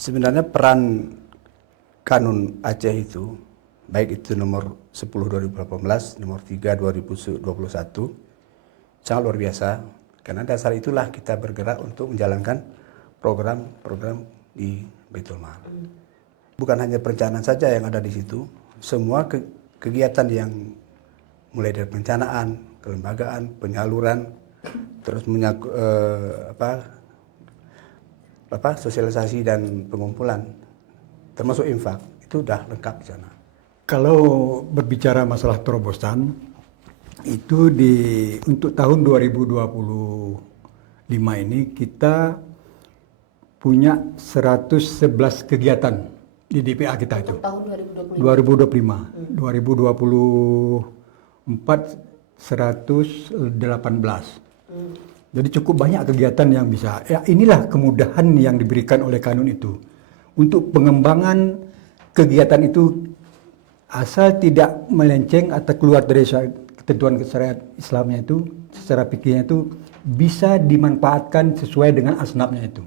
Sebenarnya peran Kanun Aceh itu, baik itu nomor 10 2018, nomor 3 2021, sangat luar biasa. Karena dasar itulah kita bergerak untuk menjalankan program-program di Baitul Mal. Bukan hanya perencanaan saja yang ada di situ, semua kegiatan yang mulai dari perencanaan, kelembagaan, penyaluran, terus sosialisasi dan pengumpulan, termasuk infak, itu udah lengkap di sana. Kalau berbicara masalah terobosan, itu untuk tahun 2025 ini kita punya 111 kegiatan di DPA kita itu. Untuk tahun 2025. 2024 118. Jadi cukup banyak kegiatan yang bisa. Ya, inilah kemudahan yang diberikan oleh Kanun itu. Untuk pengembangan kegiatan itu asal tidak melenceng atau keluar dari ketentuan syariat Islamnya itu, secara fikihnya itu bisa dimanfaatkan sesuai dengan asnafnya itu.